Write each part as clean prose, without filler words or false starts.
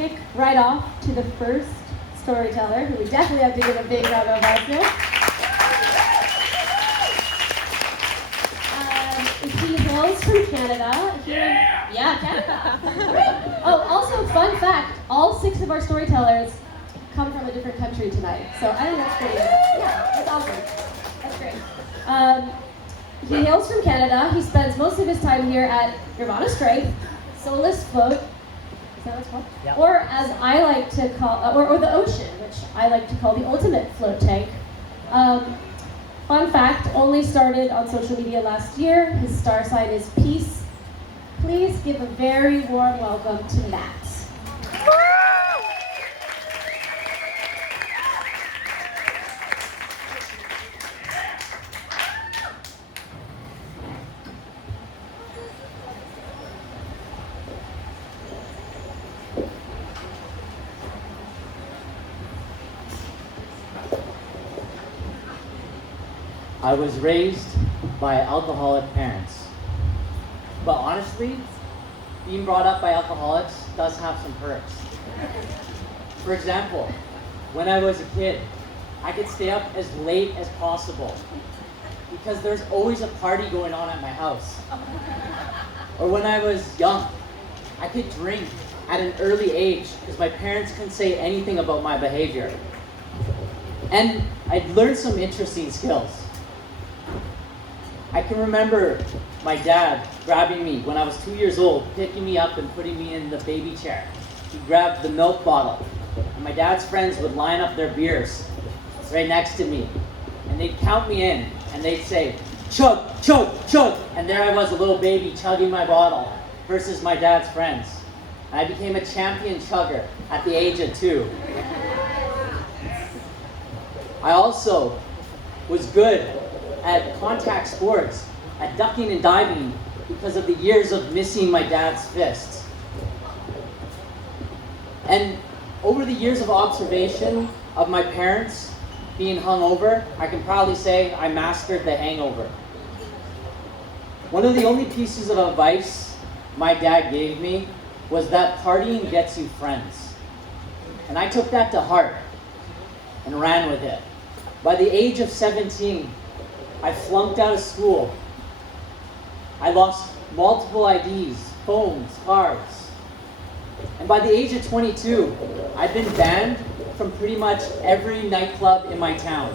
kick right off to the first storyteller, who we definitely have to give a big round of applause to. He hails from Canada. Yeah, Canada. Oh, also, fun fact, all 6 of our storytellers come from a different country tonight. So I think that's pretty, that's awesome. That's great. He hails from Canada. He spends most of his time here at Nirvana Strength, Solus Float, is that what it's called? Yep. Or as I like to call, or the Ocean, which I like to call the ultimate float tank. Fun fact, only started on social media last year. His star sign is Peace. Please give a very warm welcome to Matt. I was raised by alcoholic parents. But honestly, being brought up by alcoholics does have some perks. For example, when I was a kid, I could stay up as late as possible because there's always a party going on at my house. Or when I was young, I could drink at an early age because my parents couldn't say anything about my behavior. And I'd learned some interesting skills. I can remember my dad grabbing me when I was 2 years old, picking me up and putting me in the baby chair. He grabbed the milk bottle, and my dad's friends would line up their beers right next to me, and they'd count me in, and they'd say, chug, chug, chug, and there I was, a little baby chugging my bottle versus my dad's friends. And I became a champion chugger at the age of 2. I also was good at contact sports, at ducking and diving because of the years of missing my dad's fists. And over the years of observation of my parents being hungover, I can proudly say I mastered the hangover. One of the only pieces of advice my dad gave me was that partying gets you friends. And I took that to heart and ran with it. By the age of 17, I flunked out of school. I lost multiple IDs, phones, cards. And by the age of 22, I'd been banned from pretty much every nightclub in my town.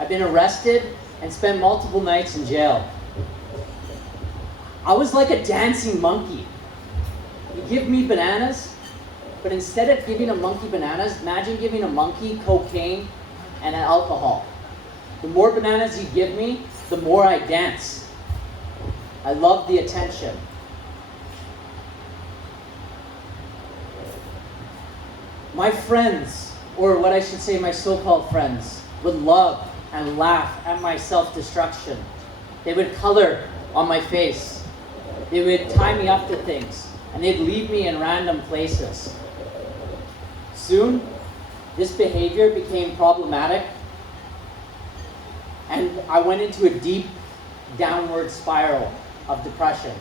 I've been arrested and spent multiple nights in jail. I was like a dancing monkey. You give me bananas, but instead of giving a monkey bananas, imagine giving a monkey cocaine and alcohol. The more bananas you give me, the more I dance. I love the attention. My friends, or what I should say my so-called friends, would love and laugh at my self-destruction. They would color on my face. They would tie me up to things, and they'd leave me in random places. Soon, this behavior became problematic, and I went into a deep downward spiral of depression.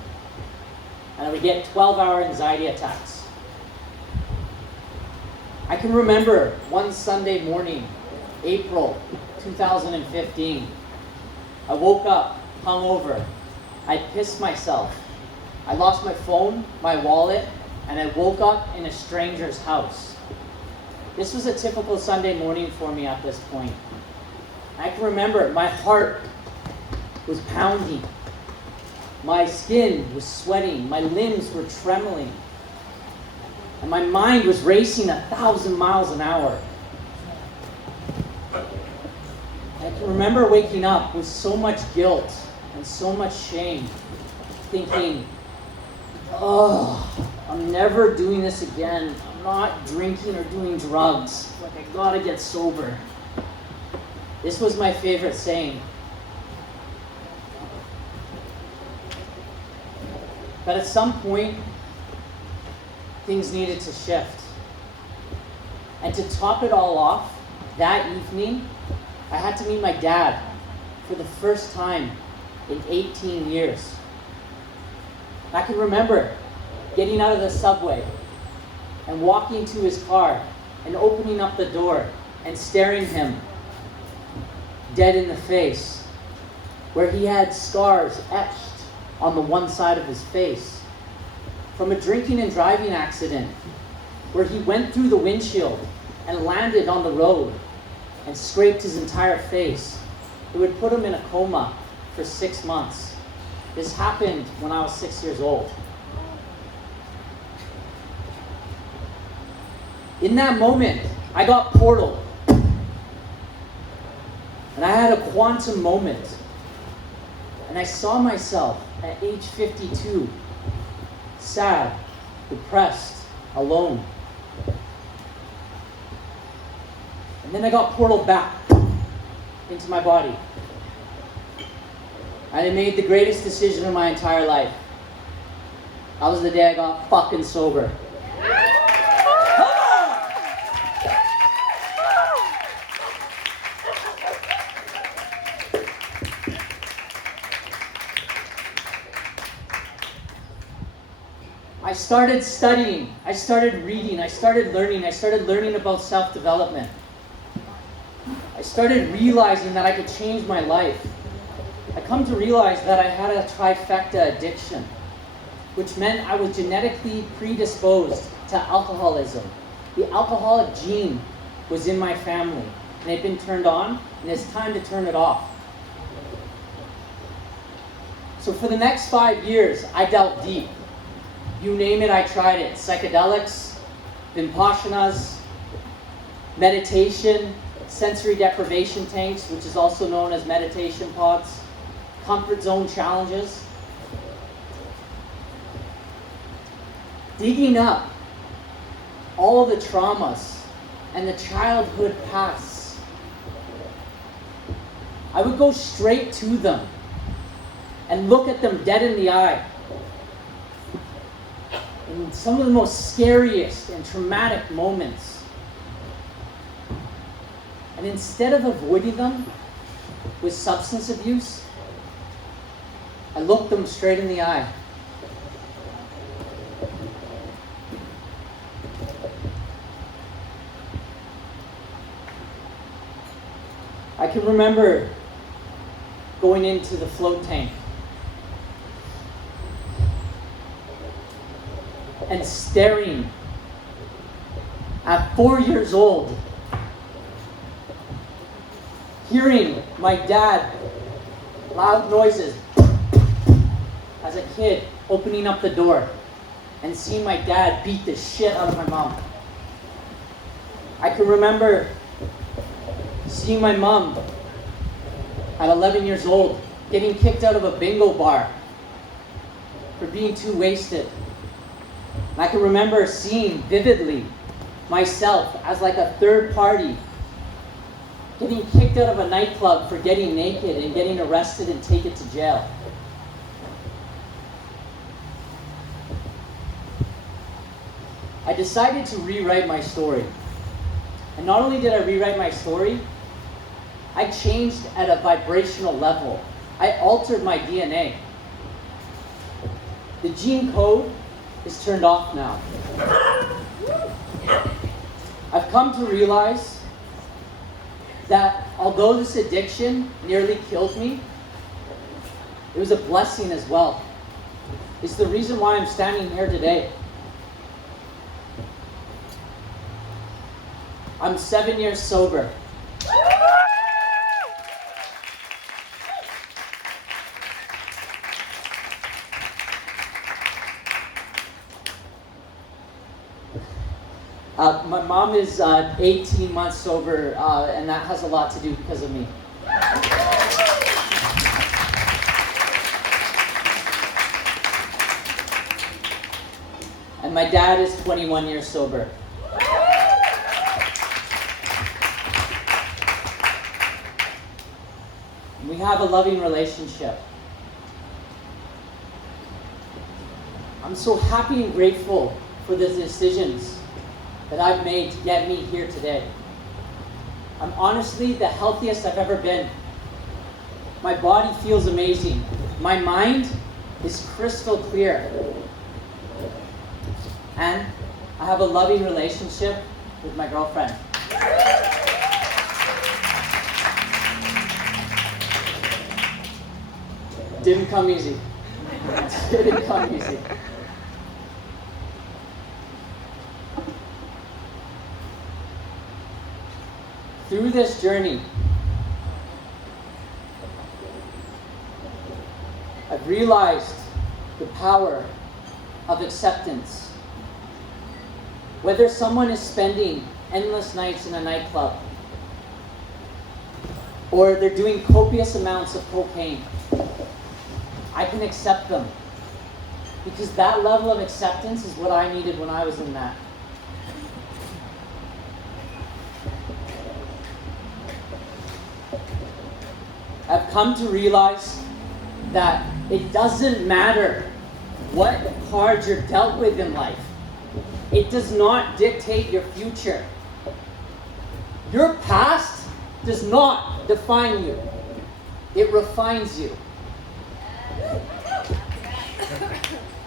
And I would get 12-hour anxiety attacks. I can remember one Sunday morning, April 2015. I woke up hungover. I pissed myself. I lost my phone, my wallet, and I woke up in a stranger's house. This was a typical Sunday morning for me at this point. I can remember my heart was pounding. My skin was sweating. My limbs were trembling. And my mind was racing 1,000 miles an hour. I can remember waking up with so much guilt and so much shame, thinking, oh, I'm never doing this again. I'm not drinking or doing drugs. Like, I gotta get sober. This was my favorite saying. But at some point, things needed to shift. And to top it all off, that evening, I had to meet my dad for the first time in 18 years. I can remember getting out of the subway, and walking to his car and opening up the door and staring him dead in the face, where he had scars etched on the one side of his face from a drinking and driving accident, where he went through the windshield and landed on the road and scraped his entire face. It would put him in a coma for 6 months. This happened when I was 6 years old. In that moment, I got portaled. And I had a quantum moment. And I saw myself at age 52, sad, depressed, alone. And then I got portaled back into my body. And I made the greatest decision of my entire life. That was the day I got fucking sober. I started studying, I started reading, I started learning about self-development. I started realizing that I could change my life. I come to realize that I had a trifecta addiction, which meant I was genetically predisposed to alcoholism. The alcoholic gene was in my family, and it had been turned on, and it's time to turn it off. So for the next 5 years, I dealt deep. You name it, I tried it. Psychedelics, Vimpassanas, meditation, sensory deprivation tanks, which is also known as meditation pods, comfort zone challenges. Digging up all the traumas and the childhood pasts. I would go straight to them and look at them dead in the eye. In some of the most scariest and traumatic moments. And instead of avoiding them with substance abuse, I looked them straight in the eye. I can remember going into the float tank and staring at 4 years old, hearing my dad, loud noises as a kid, opening up the door and seeing my dad beat the shit out of my mom. I can remember seeing my mom at 11 years old getting kicked out of a bingo bar for being too wasted. I can remember seeing vividly myself as like a third party getting kicked out of a nightclub for getting naked and getting arrested and taken to jail. I decided to rewrite my story. And not only did I rewrite my story, I changed at a vibrational level. I altered my DNA. The gene code is turned off now. I've come to realize that although this addiction nearly killed me, it was a blessing as well. It's the reason why I'm standing here today. I'm 7 years sober. My mom is 18 months sober, and that has a lot to do because of me. And my dad is 21 years sober. We have a loving relationship. I'm so happy and grateful for the decisions that I've made to get me here today. I'm honestly the healthiest I've ever been. My body feels amazing. My mind is crystal clear. And I have a loving relationship with my girlfriend. Didn't come easy. Didn't come easy. Through this journey, I've realized the power of acceptance. Whether someone is spending endless nights in a nightclub, or they're doing copious amounts of cocaine, I can accept them. Because that level of acceptance is what I needed when I was in that. I've come to realize that it doesn't matter what cards you're dealt with in life. It does not dictate your future. Your past does not define you. It refines you.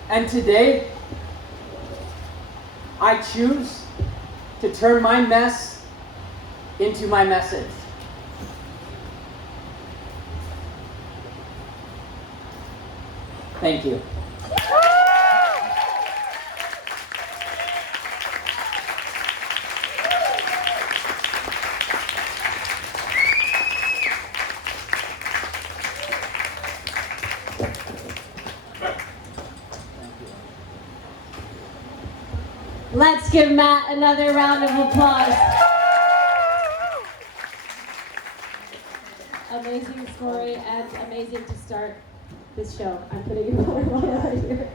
And today, I choose to turn my mess into my message. Thank you. Let's give Matt another round of applause. Amazing story and amazing to start this show. I'm putting you on right here.